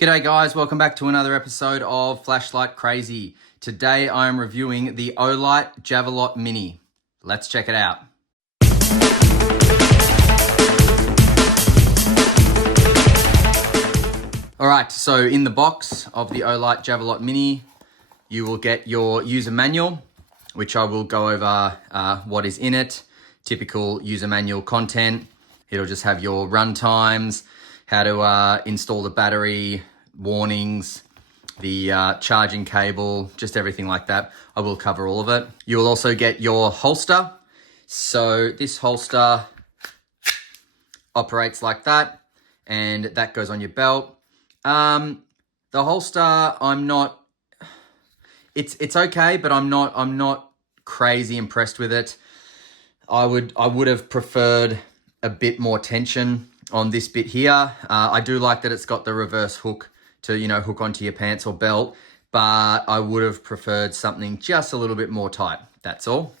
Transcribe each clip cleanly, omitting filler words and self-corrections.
G'day guys, welcome back to another episode of Flashlight Crazy. Today I am reviewing the Olight Javelot Mini. Let's check it out. Alright, so in the box of the Olight Javelot Mini, you will get your user manual, which I will go over what is in it, typical user manual content. It'll just have your run times, how to install the battery, warnings, the charging cable, just everything like that. I will cover all of it. You will also get your holster. So this holster operates like that, and that goes on your belt. The holster, it's okay, but I'm not crazy impressed with it. I would have preferred a bit more tension on this bit here. I do like that it's got the reverse hook to, hook onto your pants or belt, but I would have preferred something just a little bit more tight. That's all.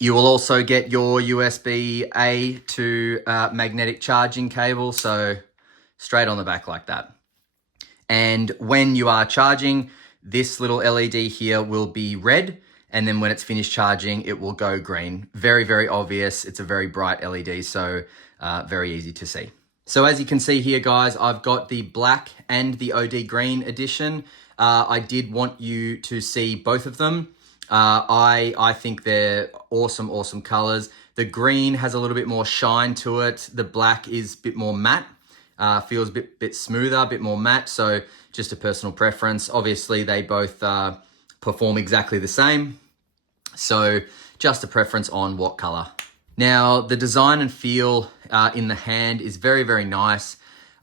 You will also get your USB-A to magnetic charging cable, so straight on the back like that. And when you are charging, this little LED here will be red, and then when it's finished charging, it will go green. Very, very obvious. It's a very bright LED, so very easy to see. So as you can see here, guys, I've got the black and the OD green edition. I did want you to see both of them. I think they're awesome colors. The green has a little bit more shine to it. The black is a bit more matte. Feels a bit smoother, a bit more matte. So just a personal preference. Obviously, they both perform exactly the same. So just a preference on what color. Now, the design and feel in the hand is very, very nice.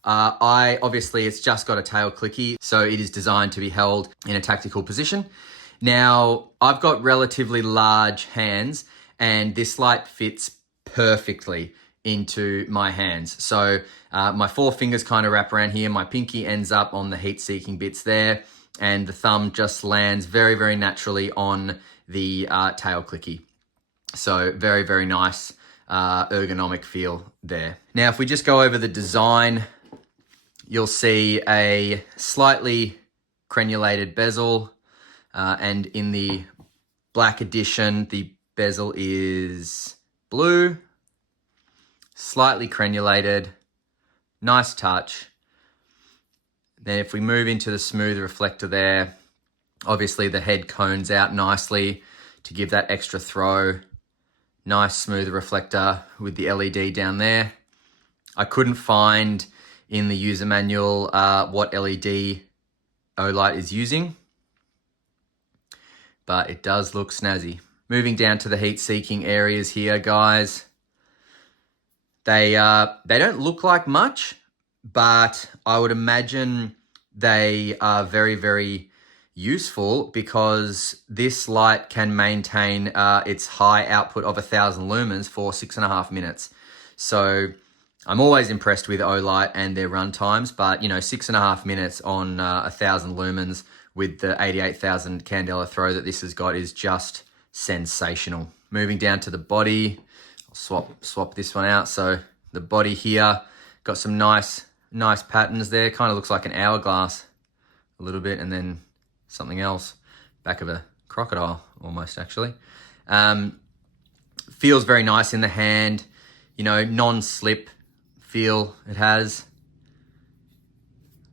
Obviously, it's just got a tail clicky, so it is designed to be held in a tactical position. Now, I've got relatively large hands, and this light fits perfectly into my hands. So my four fingers kind of wrap around here. My pinky ends up on the heat-seeking bits there, and the thumb just lands very, very naturally on the tail clicky. So very, very nice ergonomic feel there. Now, if we just go over the design, you'll see a slightly crenulated bezel. And in the black edition, the bezel is blue, slightly crenulated, nice touch. Then if we move into the smooth reflector there, obviously the head cones out nicely to give that extra throw. Nice smooth reflector with the LED down there. I couldn't find in the user manual what LED Olight is using, but it does look snazzy. Moving down to the heat-seeking areas here, guys. They don't look like much, but I would imagine they are very, very useful because this light can maintain its high output of 1,000 lumens for 6.5 minutes. So I'm always impressed with Olight and their run times, but 6.5 minutes on 1,000 lumens with the 88,000 candela throw that this has got is just sensational. Moving down to the body, I'll swap this one out. So the body here got some nice patterns there. Kind of looks like an hourglass a little bit, and then something else, back of a crocodile almost actually. Feels very nice in the hand, non-slip feel it has.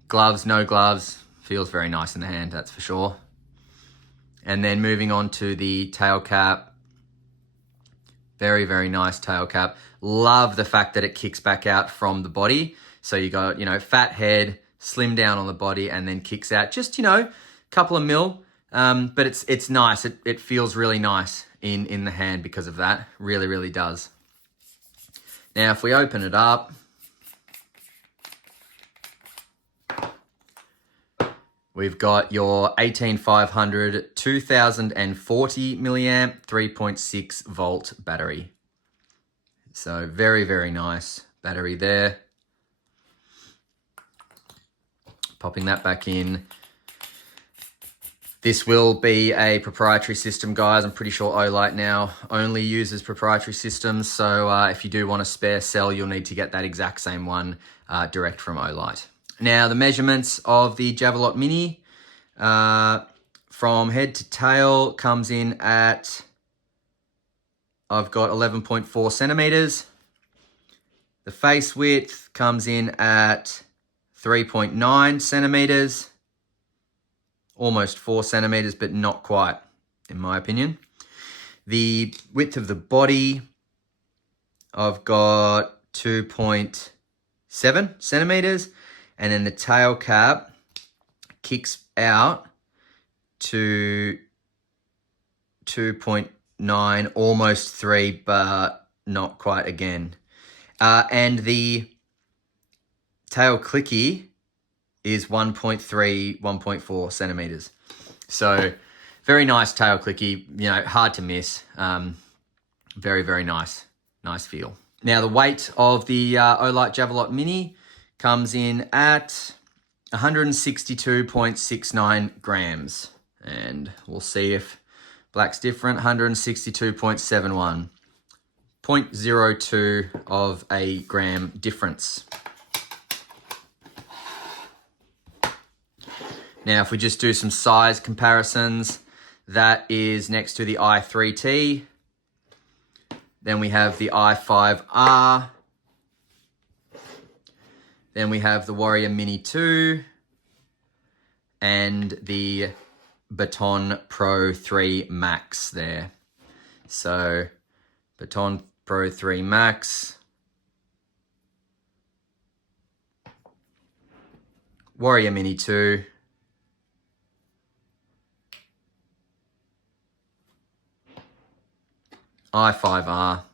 Gloves, no gloves, feels very nice in the hand, that's for sure. And then moving on to the tail cap, very, very nice tail cap. Love the fact that it kicks back out from the body. So you got, fat head, slim down on the body, and then kicks out just, couple of mil, but it's nice. It feels really nice in the hand because of that. Really, really does. Now, if we open it up, we've got your 18500 2040 milliamp 3.6 volt battery. So very, very nice battery there. Popping that back in. This will be a proprietary system, guys. I'm pretty sure Olight now only uses proprietary systems. So if you do want a spare cell, you'll need to get that exact same one direct from Olight. Now, the measurements of the Javelot Mini from head to tail comes in at, I've got 11.4 centimeters. The face width comes in at 3.9 centimeters, almost 4 centimeters, but not quite, in my opinion. The width of the body, I've got 2.7 centimeters, and then the tail cap kicks out to 2.9, almost 3, but not quite again. And the tail clicky is 1.3, 1.4 centimeters. So very nice tail clicky, you know, hard to miss. Very, very nice. Nice feel. Now the weight of the Olight Javelot Mini comes in at 162.69 grams. And we'll see if black's different. 162.71. 0.02 of a gram difference. Now, if we just do some size comparisons, that is next to the i3T. Then we have the i5R. Then we have the Warrior Mini 2 and the Baton Pro 3 Max there. So, Baton Pro 3 Max, Warrior Mini 2, i5R,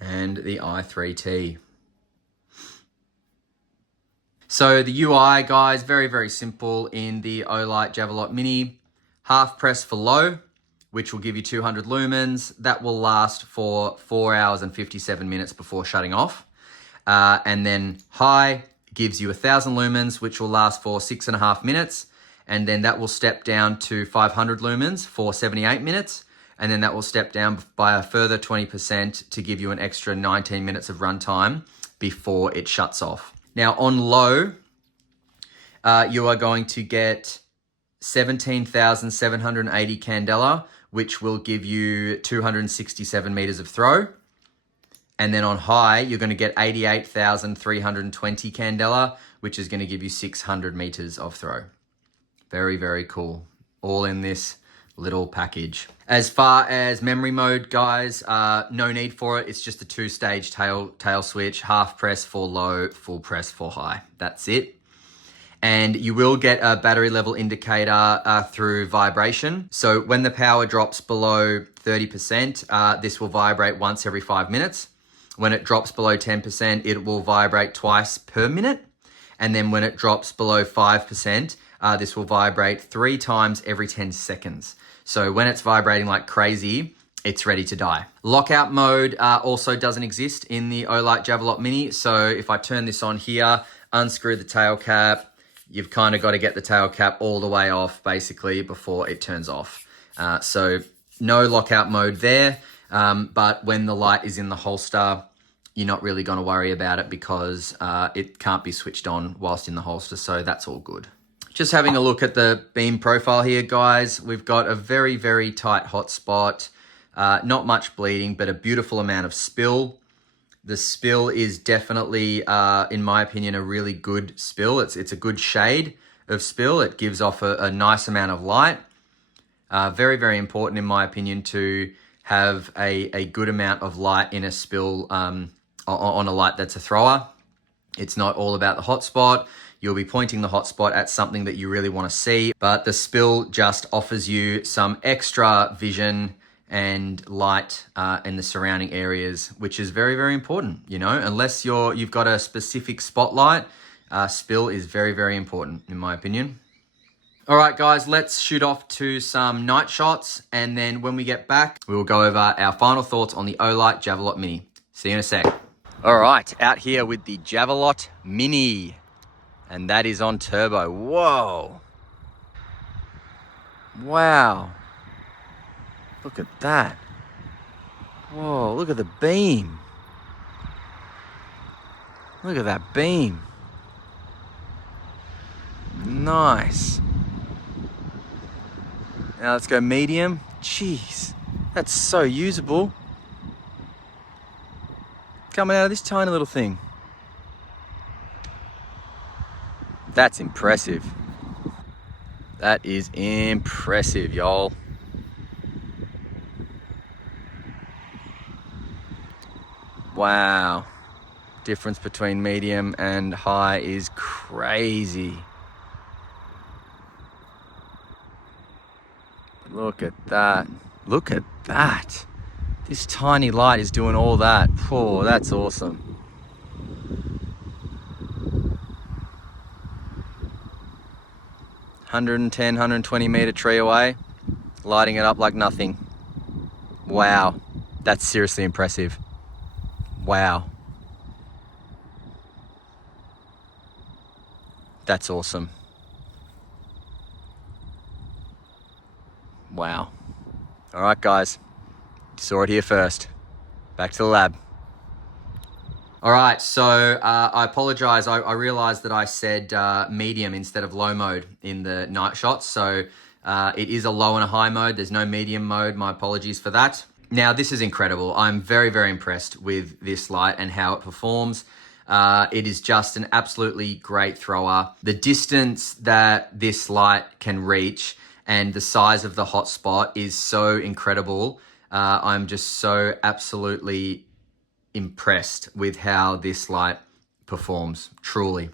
and the i3T. So the UI, guys, very, very simple in the Olight Javelot Mini. Half press for low, which will give you 200 lumens. That will last for 4 hours and 57 minutes before shutting off. And then high gives you 1000 lumens, which will last for 6.5 minutes. And then that will step down to 500 lumens for 78 minutes. And then that will step down by a further 20% to give you an extra 19 minutes of runtime before it shuts off. Now on low, you are going to get 17,780 candela, which will give you 267 meters of throw. And then on high, you're going to get 88,320 candela, which is going to give you 600 meters of throw. Very, very cool. All in this little package. As far as memory mode, guys, no need for it. It's just a 2-stage tail switch, half press for low, full press for high. That's it. And you will get a battery level indicator through vibration. So when the power drops below 30%, this will vibrate once every 5 minutes. When it drops below 10%, it will vibrate twice per minute. And then when it drops below 5%, this will vibrate 3 times every 10 seconds. So when it's vibrating like crazy, it's ready to die. Lockout mode also doesn't exist in the Olight Javelot Mini. So if I turn this on here, unscrew the tail cap, you've kind of got to get the tail cap all the way off basically before it turns off. So no lockout mode there, but when the light is in the holster, you're not really going to worry about it because it can't be switched on whilst in the holster, so that's all good. Just having a look at the beam profile here, guys. We've got a very, very tight hotspot, not much bleeding, but a beautiful amount of spill. The spill is definitely, in my opinion, a really good spill. It's a good shade of spill. It gives off a nice amount of light. Very, very important, in my opinion, to have a good amount of light in a spill on a light that's a thrower. It's not all about the hotspot. You'll be pointing the hotspot at something that you really want to see, but the spill just offers you some extra vision and light in the surrounding areas, which is very, very important. You know, unless you've got a specific spotlight, spill is very, very important in my opinion. All right, guys, let's shoot off to some night shots, and then when we get back, we will go over our final thoughts on the Olight Javelot Mini. See you in a sec. All right, out here with the Javelot Mini, and that is on turbo. Whoa. Wow. Look at that. Whoa, look at the beam. Look at that beam. Nice. Now let's go medium. Jeez, that's so usable. Coming out of this tiny little thing. That's impressive. That is impressive, y'all. Wow. Difference between medium and high is crazy. Look at that. Look at that. This tiny light is doing all that. Oh, that's awesome. 110, 120 meter tree away, lighting it up like nothing. Wow, that's seriously impressive. Wow. That's awesome. Wow. All right, guys, you saw it here first. Back to the lab. All right, so I apologize. I realized that I said medium instead of low mode in the night shots. So it is a low and a high mode. There's no medium mode. My apologies for that. Now, this is incredible. I'm very, very impressed with this light and how it performs. It is just an absolutely great thrower. The distance that this light can reach and the size of the hotspot is so incredible. I'm just so absolutely impressed with how this light performs, truly.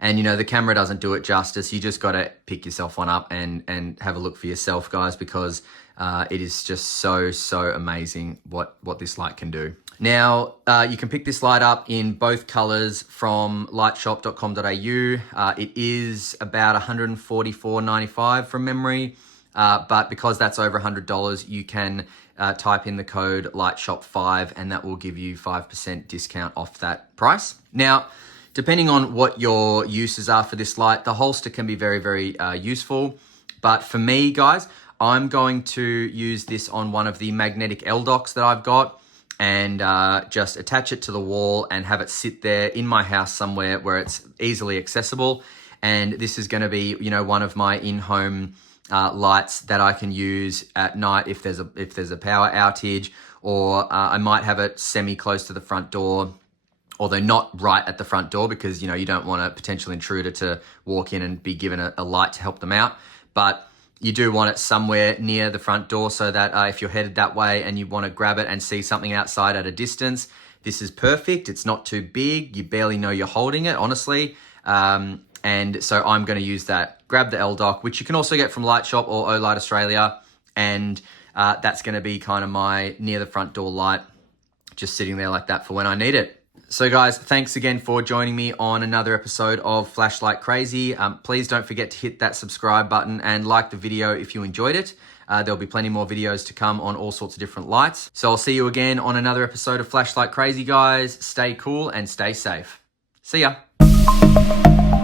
And you know, the camera doesn't do it justice. You just got to pick yourself one up and have a look for yourself, guys, because it is just so amazing what this light can do. Now, you can pick this light up in both colors from lightshop.com.au. It is about $144.95 from memory. But because that's over $100, you can type in the code LightShop5 and that will give you 5% discount off that price. Now, depending on what your uses are for this light, the holster can be very, very useful. But for me, guys, I'm going to use this on one of the magnetic LDOCs that I've got and just attach it to the wall and have it sit there in my house somewhere where it's easily accessible. And this is going to be, you know, one of my in-home lights that I can use at night if there's a power outage, or I might have it semi-close to the front door, although not right at the front door because, you know, you don't want a potential intruder to walk in and be given a light to help them out. But you do want it somewhere near the front door so that if you're headed that way and you want to grab it and see something outside at a distance, this is perfect. It's not too big. You barely know you're holding it, honestly. And so I'm going to use that. Grab the LDOC, which you can also get from Light Shop or Olight Australia. And that's going to be kind of my near the front door light, just sitting there like that for when I need it. So guys, thanks again for joining me on another episode of Flashlight Crazy. Please don't forget to hit that subscribe button and like the video if you enjoyed it. There'll be plenty more videos to come on all sorts of different lights. So I'll see you again on another episode of Flashlight Crazy, guys. Stay cool and stay safe. See ya.